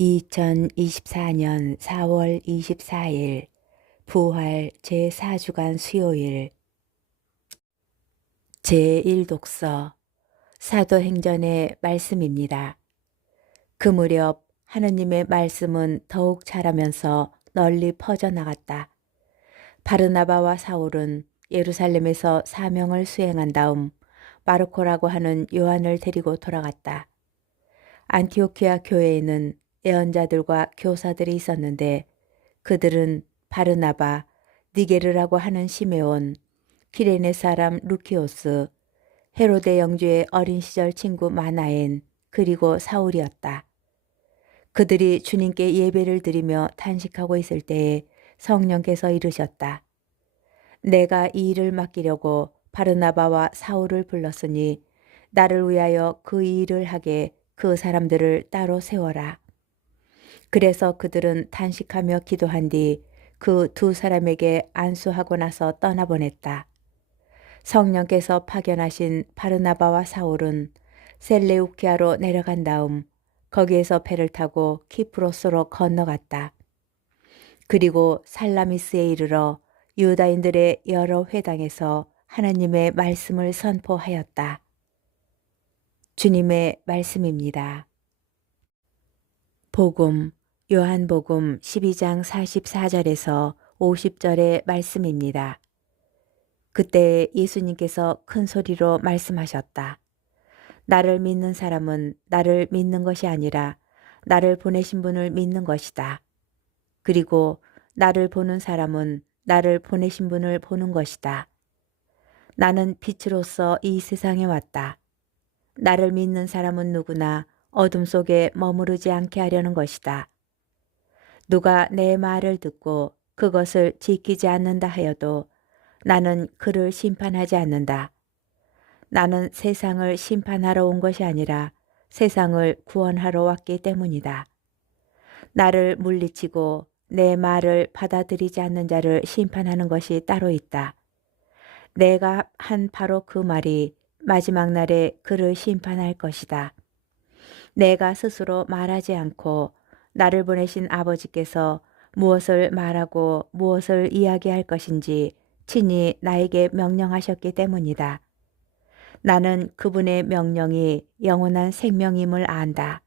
2024년 4월 24일 부활 제4주간 수요일 제1독서 사도행전의 말씀입니다. 그 무렵 하느님의 말씀은 더욱 자라면서 널리 퍼져나갔다. 바르나바와 사울은 예루살렘에서 사명을 수행한 다음 마르코라고 하는 요한을 데리고 돌아갔다. 안티오키아 교회에는 예언자들과 교사들이 있었는데 그들은 바르나바, 니게르라고 하는 시메온, 키레네 사람 루키오스, 헤로데 영주의 어린 시절 친구 마나엔, 그리고 사울이었다. 그들이 주님께 예배를 드리며 탄식하고 있을 때에 성령께서 이르셨다. 내가 이 일을 맡기려고 바르나바와 사울을 불렀으니 나를 위하여 그 일을 하게 그 사람들을 따로 세워라. 그래서 그들은 탄식하며 기도한 뒤 그 두 사람에게 안수하고 나서 떠나보냈다. 성령께서 파견하신 바르나바와 사울은 셀레우키아로 내려간 다음 거기에서 배를 타고 키프로스로 건너갔다. 그리고 살라미스에 이르러 유다인들의 여러 회당에서 하나님의 말씀을 선포하였다. 주님의 말씀입니다. 복음 요한복음 12장 44절에서 50절의 말씀입니다. 그때 예수님께서 큰 소리로 말씀하셨다. 나를 믿는 사람은 나를 믿는 것이 아니라 나를 보내신 분을 믿는 것이다. 그리고 나를 보는 사람은 나를 보내신 분을 보는 것이다. 나는 빛으로서 이 세상에 왔다. 나를 믿는 사람은 누구나 어둠 속에 머무르지 않게 하려는 것이다. 누가 내 말을 듣고 그것을 지키지 않는다 하여도 나는 그를 심판하지 않는다. 나는 세상을 심판하러 온 것이 아니라 세상을 구원하러 왔기 때문이다. 나를 물리치고 내 말을 받아들이지 않는 자를 심판하는 것이 따로 있다. 내가 한 바로 그 말이 마지막 날에 그를 심판할 것이다. 내가 스스로 말하지 않고 나를 보내신 아버지께서 무엇을 말하고 무엇을 이야기할 것인지 친히 나에게 명령하셨기 때문이다. 나는 그분의 명령이 영원한 생명임을 안다.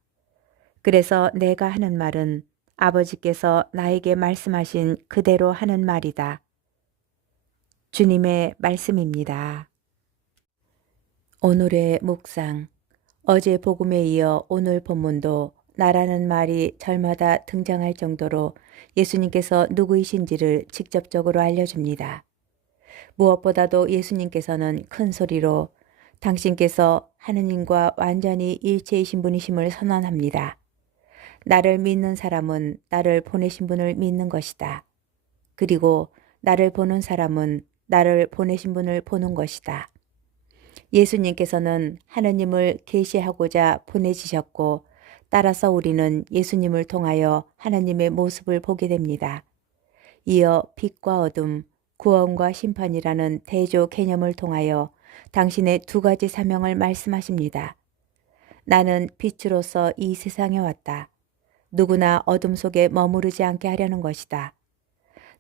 그래서 내가 하는 말은 아버지께서 나에게 말씀하신 그대로 하는 말이다. 주님의 말씀입니다. 오늘의 묵상. 어제 복음에 이어 오늘 본문도 나라는 말이 절마다 등장할 정도로 예수님께서 누구이신지를 직접적으로 알려줍니다. 무엇보다도 예수님께서는 큰 소리로 당신께서 하느님과 완전히 일체이신 분이심을 선언합니다. 나를 믿는 사람은 나를 보내신 분을 믿는 것이다. 그리고 나를 보는 사람은 나를 보내신 분을 보는 것이다. 예수님께서는 하느님을 계시하고자 보내지셨고 따라서 우리는 예수님을 통하여 하나님의 모습을 보게 됩니다. 이어 빛과 어둠, 구원과 심판이라는 대조 개념을 통하여 당신의 두 가지 사명을 말씀하십니다. 나는 빛으로서 이 세상에 왔다. 누구나 어둠 속에 머무르지 않게 하려는 것이다.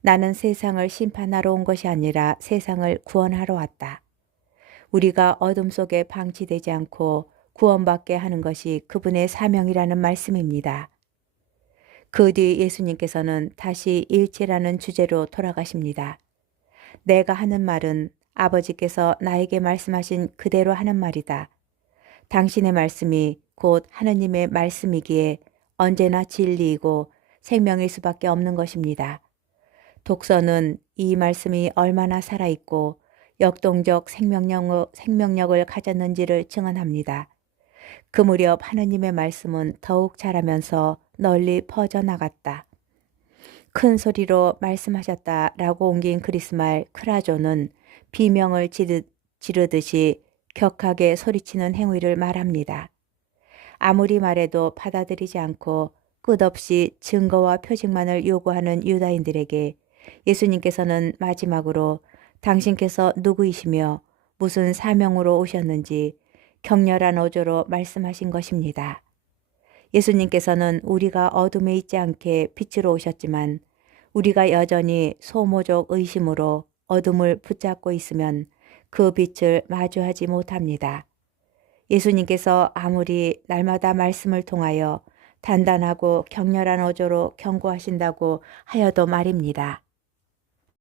나는 세상을 심판하러 온 것이 아니라 세상을 구원하러 왔다. 우리가 어둠 속에 방치되지 않고 구원받게 하는 것이 그분의 사명이라는 말씀입니다. 그 뒤 예수님께서는 다시 일체라는 주제로 돌아가십니다. 내가 하는 말은 아버지께서 나에게 말씀하신 그대로 하는 말이다. 당신의 말씀이 곧 하느님의 말씀이기에 언제나 진리이고 생명일 수밖에 없는 것입니다. 독서는 이 말씀이 얼마나 살아있고 역동적 생명력을 가졌는지를 증언합니다. 그 무렵 하느님의 말씀은 더욱 자라면서 널리 퍼져나갔다. 큰 소리로 말씀하셨다라고 옮긴 그리스말 크라조는 비명을 지르듯이 격하게 소리치는 행위를 말합니다. 아무리 말해도 받아들이지 않고 끝없이 증거와 표징만을 요구하는 유다인들에게 예수님께서는 마지막으로 당신께서 누구이시며 무슨 사명으로 오셨는지 격렬한 어조로 말씀하신 것입니다. 예수님께서는 우리가 어둠에 있지 않게 빛으로 오셨지만 우리가 여전히 소모적 의심으로 어둠을 붙잡고 있으면 그 빛을 마주하지 못합니다. 예수님께서 아무리 날마다 말씀을 통하여 단단하고 격렬한 어조로 경고하신다고 하여도 말입니다.